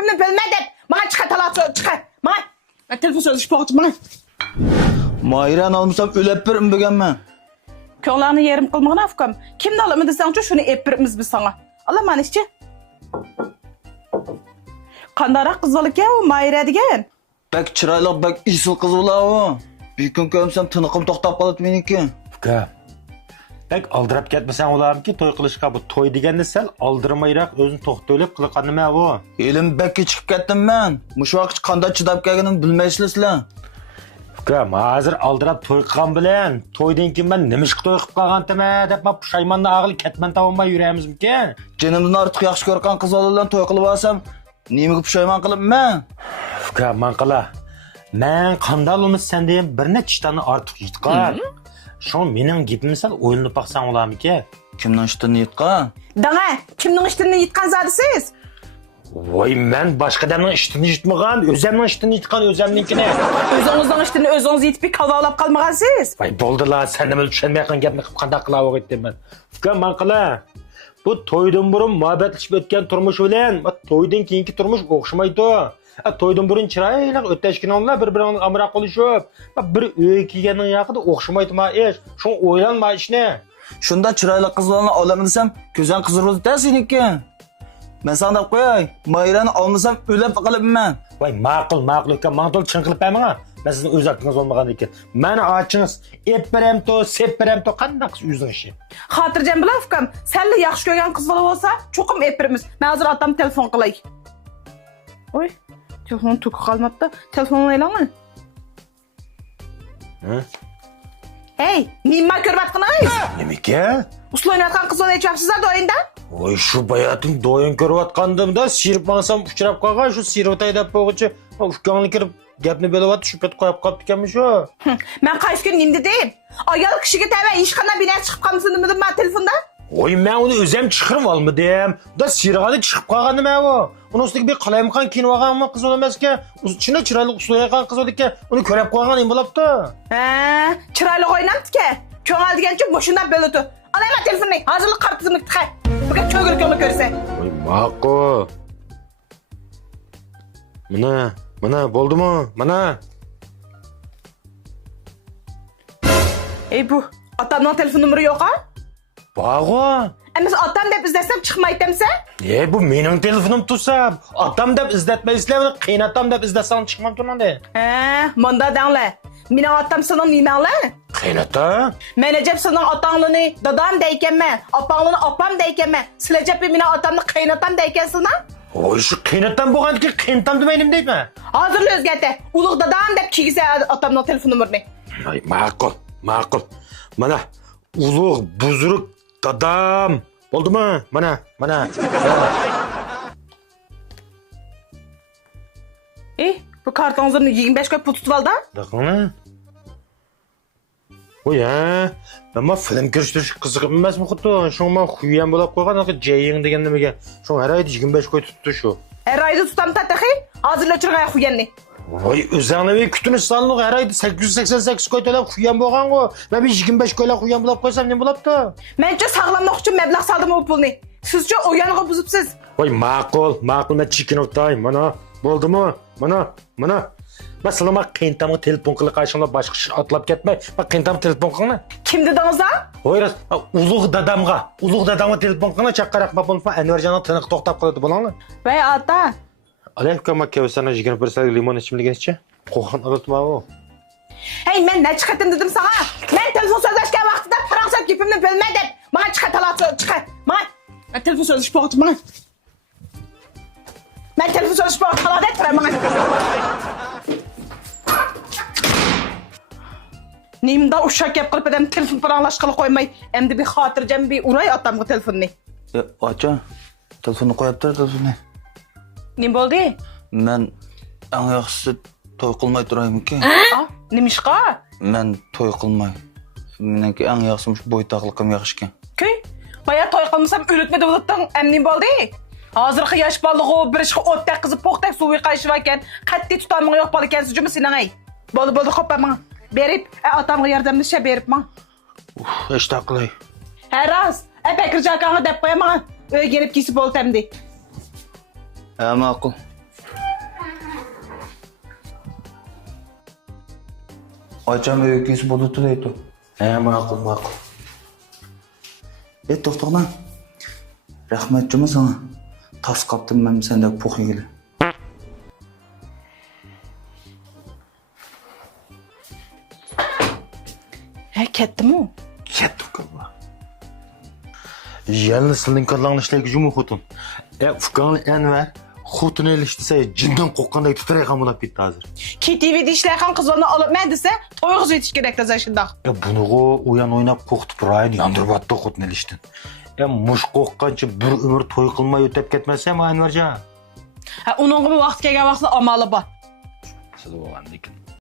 gepimni bilmadim. Bana çıkartalatı çıkar. Ben telefon sözleşip boğaçım bana. Mayran almışsam ölep birim bugün. Köğlerini yerim kılmağına afkam. Kimde alamı desen ki şunu epirimiz biz sana. Alamam işçi. Kandarak kız balık ya o Mayra degen. Bek çıraylık bek isil kız ola o. Bir gün görmesem tınıkım toktap kalıp meniki. Fuka. Bek aldırıp ketmesen olarım ki toy kılışka bu toy degende sel aldırmayrak özün toxtoylep kılıqanım ha bu. Elim bekki çıkıp kettim ben. Muş vaqt qanda çidap kelgenim bilmeysizlar. Fuka, hazır aldırap toy qilgan bilen toydan keyin men nima ish toy qilib qolgandim deb men pushaymonni ag'il ketman topolmay yurayimizmi? Jenimdan ortiq yaxshi ko'rgan qiz bilan to'y qilib olsam, nimaga pushaymon qilibman? Fuka, man qila. Men qanday olamiz sendan bir necha tani ortiq yitqan. Şu mening gapimni sal o'ylanib baqsang bo'larmi-ki? Kimning ishini yitqan? Dana, kimning işini yitqan zadisiz? Voy, men boshqa odamning ishini yitmagan, o'zimning ishini yitqan, o'zimninkini. Özünüzün işini özünüz yitip bir kavalap kalmağansız. Voy, bo'ldilar, sen nima tushunmayotgan gapni qilib qanday qilib o'tdim men. Fuka, man qila. Bu to'ydan burun muhabbatlashib o'tgan turmush bilan to'ydan keyingi turmush o'xshamaydi. To'ydan burun chiroyli o'tashkinonlar bir-birini amroq qilishib, bir uy kelganning yaqida o'xshamaydi ma ish. Shuni o'ylanma ishni. Shunda chiroyli qizlarni olaman desam, ko'zan qizirdi seniki. Men sana qo'yay, Mayrani olmasam o'lib qolibman. Voy, ma'qul ekan, ma'qul chin qilib bermang. Men sizni o'z aqlingiz bo'lmagan ekan. Meni ochingiz, epiremto, sepiremto qanday qilib o'zing ishi. Xotirjam bilan Fukam, senle yaxshi ko'rgan qiz bola bo'lsa, cho'qim epirimiz. Men hozir otam telefon qilay. Oy, telefon tuki qolmabdi. Telefonni aylanmi? Ha? Hey, nima ko'ryapsizlar? Nimaga? Uslanayotgan qiz bola aytyapsizlar doyinda? Voy, shu bayatim doyin ko'rayotgandimda, sirib qansam uchrab qolgan, shu sirvotay deb bo'g'ichi, ukanni kirib gapni bo'layotdi, shu pet qo'yib qolibdi ekanmi shu. Men qaysi kun nima dedim? Ayol kishiga tava ishxona bino chiqib qolmasin dedim men telefonda. Voy, men uni o'zim chiqarib olmadim. Da sirg'ani chiqib qolgandim men u. Uni ustiga bir qalayimqan kiyinib olganmi qiz emaskan. Ichida chiroyli uxlayotgan qiz ekan, uni ko'rib qolganim bo'libdi. Ha, chiroyli o'ynamdi-ku. Ko'ngil degancha boshundan bo'ldi. Alayman telefonni. Hozirlik qartizimni tiqay. Bugun cho'g'ir ko'ngil ko'rsa. Voy, ma'qul. Mana bo'ldimi? Mana. Ey bu, otamning telefon nomeri yo'q-a? Bog'o. Emas otam deb izlasam chiqmaydimsa? Bu mening telefonim tursa, otam deb izlatmaysizlar, qiynatam deb izlasam chiqmam turmanda. Ha, menda danglar. Mening otam sening nimanglar? Qiynata? Men ajab sening otangni dadam deykenman, opangni opam deykenman. Sizlar ajab mening otamni qiynatam deykansizlar? Voy, shu qiynatam bo'lganki qiynatam demaydim deymi? Hozir o'zgardi. Ulug' dadam deb kiysa otamning telefon nomerini. Ay, ma'qul. Mana ulug' buzruk dadam. Bo'ldimi? Mana. Bu kartonlarni 25 koy pul tutib oldi. Daqana? Voy, men film ko'rish qiziqib emasmi xuddi? Shunga men xuyam bo'lib qo'ygan, jaying degan nimaga. Shu har oyda 25 koy tutdi shu. Her oyda tutam tataxi. Hozirlar chirg'ay xuyanni. Voy, o'zingni bir kutini sanliq har oyda 888 koy to'lab xuyam bo'lgan-ku. Men 25 koylar xuyam bo'lib qo'ysam nima bo'libdi? Mencha sog'lomlik uchun mablag' soldim u pulni. Sizcha o'yang'i buzibsiz. Voy, ma'qul, men chikinotay. Mana, bo'ldimi? Mana. Masalan, men qiyintamga telefon qilib qarshimda boshqa ish otlab ketmay, men qiyintamga telefon qilma. Kim dedingiz-a? Voy, ulug' dadamga telefon qilma, chaqaraq bo'lsa, Anvarjonning tiniq to'xtab qoladi, bo'langmi? Voy ota. Alaykum Kevsarning 21 salik limon ichimligini-chi? Qo'rqin alatma u. Hey, men ne chiqatim dedim sana? Men telefon so'zlashgan vaqtida fransuz gapimni bilmadim. Menga chiqatalatsa chiqat. Men telefon so'zlashib qo'ydim. Men telefon so'zlashib qo'ydim. Turaman. Nimda uşak gap qilib adam telefon paranlash qilib qo'ymay, endi bir xotirjam bir uray otamga telefonni. Acha, telefonni qo'yibdir telefonni. Nim bo'ldi? Men eng yaxshisi to'y qilmay turaymi-ki? Nima ishqa? Men to'y qilmay. Meniki eng yaxshisi bo'ytaqliqim yaxshi ekan. Kuy, baya to'y qilmasam o'litmadi bo'libding. Nim bo'ldi? Hozirgi yosh bolaga bir ishga o'tda qizib po'xtak suvi qayshib ekan, qattiq tutaming yo'q bola ekansiz, jumi senang ay. Bo'ldi qopamang. Berib, otamga yordamlasha beribman. Ishta qilay. Ha rost, Bekirjon akaga deb qo'yaman. Uy kelib kesib bo'ltamdi. Ha, ma'qul. Açam öyküsü bulutu deydi. Ma'qul. To'xta lan. Rahmet cuma sana. Tas kaptım ben sende pok ilgili. Ketdimi u? Ketdi qilma. Yalnız sizning kallanışlar gücümü xutun. Fukani Enver xutunu iliştise cinden qoqqanday titray qamulab ketdi hozir. KTV'de işlerken kızlarını alıp ben dese toy kızı yetiş gerek de zaşında. Bunuğu uyan oynap qo'qitib rayni yandırıp attı xutunu iliştin. Mush qoqqancha bir ömür to'y qilmay o'tib ketmasa Enverjon. Onun gibi vakit kelgen vakti amalı var. Siz bo'lgan lekin.